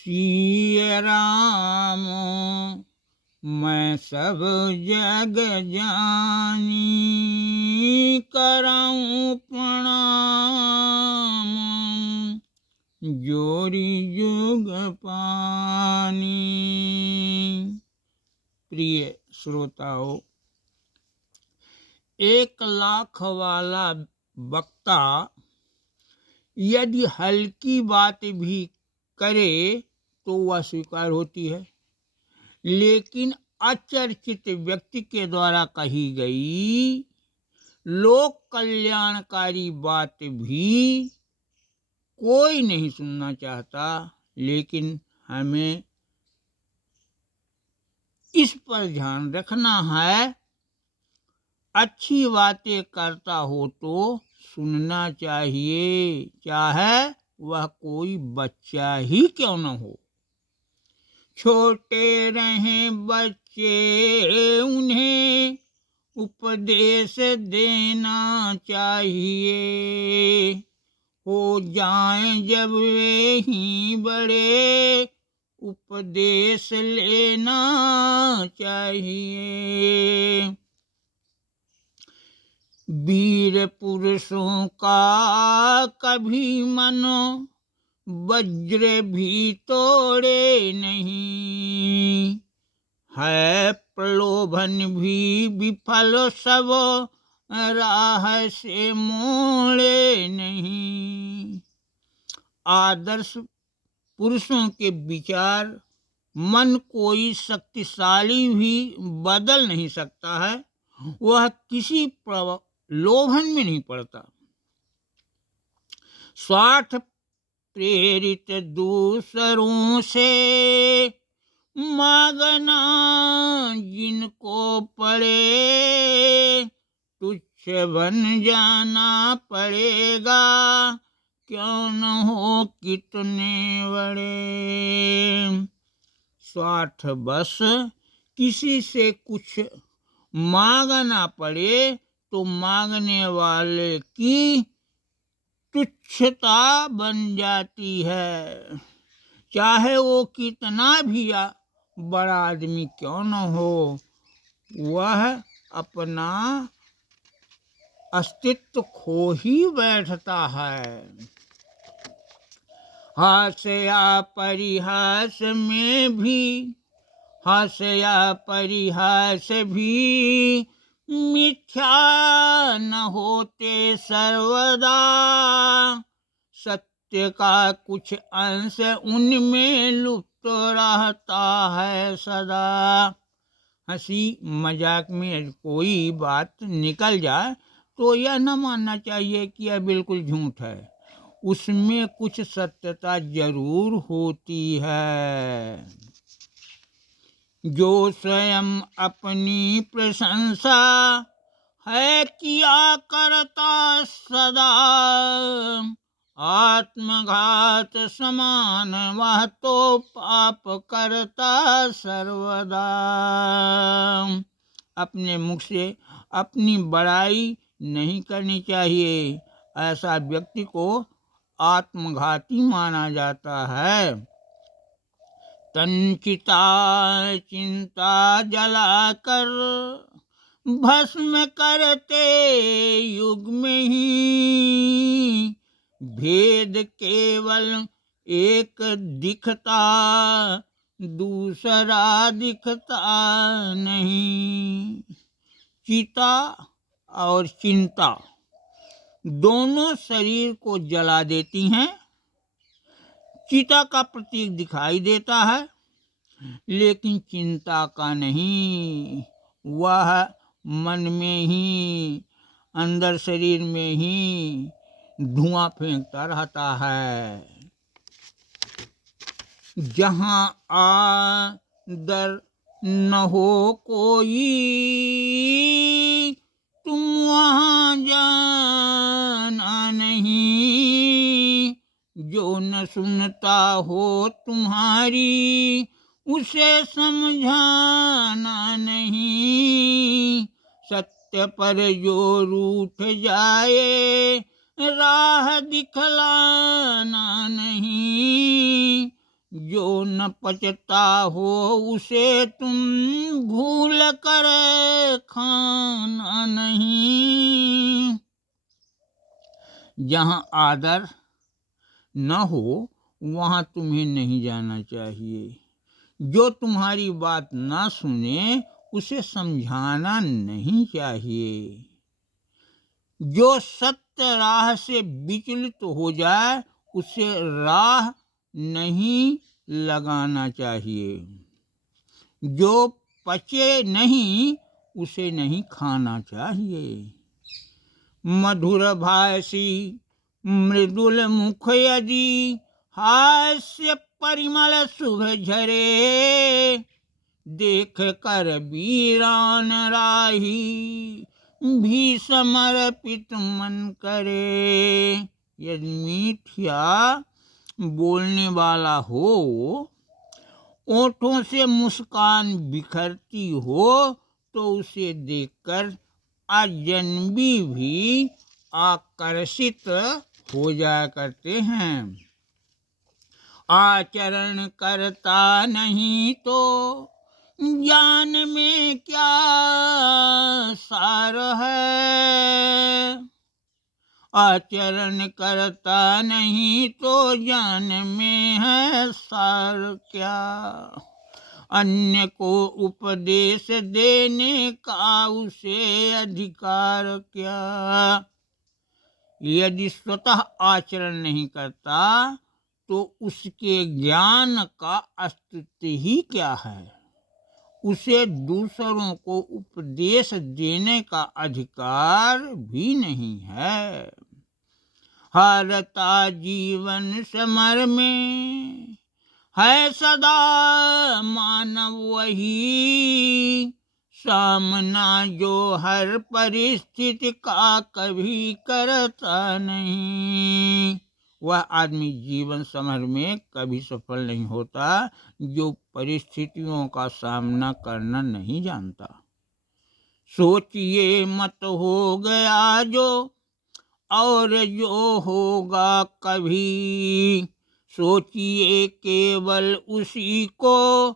सिय राम मैं सब जग जानी, कराऊं प्रणाम जोरी जुग पानी। प्रिय श्रोताओं, 1 लाख वाला वक्ता यदि हल्की बात भी करे तो वह स्वीकार होती है, लेकिन अचर्चित व्यक्ति के द्वारा कही गई लोक कल्याणकारी बात भी कोई नहीं सुनना चाहता। लेकिन हमें इस पर ध्यान रखना है, अच्छी बातें करता हो तो सुनना चाहिए, चाहे वह कोई बच्चा ही क्यों न हो। छोटे रहें बच्चे उन्हें उपदेश देना चाहिए, हो जाएं जब वे ही बड़े उपदेश लेना चाहिए। वीर पुरुषों का कभी मन वज्र भी तोड़े नहीं, है प्रलोभन भी विफल सब राह से मोड़े नहीं। आदर्श पुरुषों के विचार मन कोई शक्तिशाली भी बदल नहीं सकता है, वह किसी प्रलोभन में नहीं पड़ता। स्वार्थ प्रेरित दूसरों से मांगना जिनको पड़े, तुच्छ बन जाना पड़ेगा क्यों न हो कितने बड़े। स्वार्थ बस किसी से कुछ मांगना पड़े तो मांगने वाले की तुच्छता बन जाती है, चाहे वो कितना भी बड़ा आदमी क्यों न हो, वह अपना अस्तित्व खो ही बैठता है। हास या परिहास में भी, हास या परिहास भी मिथ्या न होते सर्वदा, सत्य का कुछ अंश उनमें लुप्त रहता है सदा। हंसी मजाक में यदि कोई बात निकल जाए तो यह न मानना चाहिए कि यह बिल्कुल झूठ है, उसमें कुछ सत्यता जरूर होती है। जो स्वयं अपनी प्रशंसा है किया करता सदा, आत्मघात समान वह तो पाप करता सर्वदा। अपने मुख से अपनी बड़ाई नहीं करनी चाहिए, ऐसा व्यक्ति को आत्मघाती माना जाता है। तंचिता चिंता जलाकर भस्म करते युग में ही, भेद केवल एक दिखता दूसरा दिखता नहीं। चिता और चिंता दोनों शरीर को जला देती हैं। चिता का प्रतीक दिखाई देता है, लेकिन चिंता का नहीं, वह मन में ही, अंदर शरीर में ही धुआं फेंकता रहता है। जहाँ आदर न हो कोई तुम वहाँ जाना नहीं, जो न सुनता हो तुम्हारी उसे समझाना नहीं। सत्य पर जो रूठ जाए राह दिखलाना नहीं, जो न पचता हो उसे तुम भूल कर खाना नहीं। जहाँ आदर न हो वहाँ तुम्हें नहीं जाना चाहिए। जो तुम्हारी बात ना सुने उसे समझाना नहीं चाहिए। जो सत्य राह से विचलित हो जाए उसे राह नहीं लगाना चाहिए। जो पचे नहीं उसे नहीं खाना चाहिए। मधुर भाषी मृदुल मुख यदि हास्य परिमल सुभ झरे। देख कर वीरान राही भी समर्पित मन करे। यदि मीठिया बोलने वाला हो, ओठों से मुस्कान बिखरती हो, तो उसे देखकर अजनबी भी आकर्षित हो जाया करते हैं। आचरण करता नहीं तो ज्ञान में क्या सार है। आचरण करता नहीं तो ज्ञान में है सार क्या। अन्य को उपदेश देने का उसे अधिकार क्या। यदि स्वतः आचरण नहीं करता तो उसके ज्ञान का अस्तित्व ही क्या है। उसे दूसरों को उपदेश देने का अधिकार भी नहीं है। हारता जीवन समर में है सदा मानव वही। सामना जो हर परिस्थिति का कभी करता नहीं। वह आदमी जीवन समर में कभी सफल नहीं होता जो परिस्थितियों का सामना करना नहीं जानता। सोचिए मत हो गया जो और जो होगा कभी। सोचिए केवल उसी को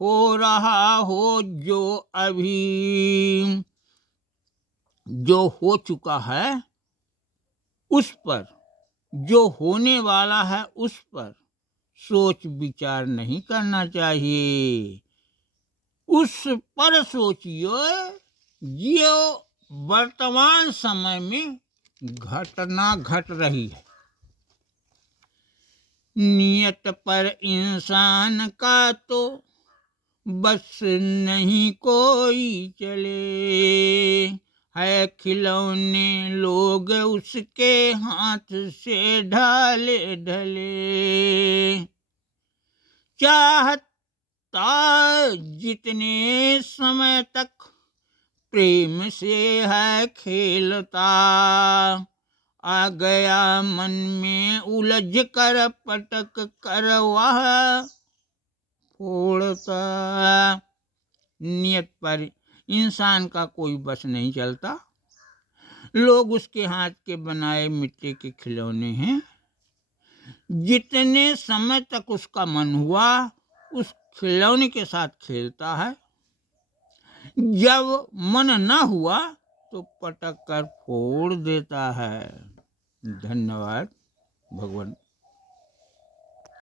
हो रहा हो जो अभी। जो हो चुका है उस पर, जो होने वाला है उस पर सोच विचार नहीं करना चाहिए। उस पर सोचिए जो वर्तमान समय में घटना घट रही है। नियत पर इंसान का तो बस नहीं कोई चले। है खिलौने लोग उसके हाथ से ढाले ढले। चाहता जितने समय तक प्रेम से है खेलता। आ गया मन में उलझ कर पटक कर वह फोड़ता। नियत पर इंसान का कोई बस नहीं चलता। लोग उसके हाथ के बनाए मिट्टी के खिलौने हैं। जितने समय तक उसका मन हुआ उस खिलौने के साथ खेलता है। जब मन न हुआ तो पटक कर फोड़ देता है। धन्यवाद। भगवान।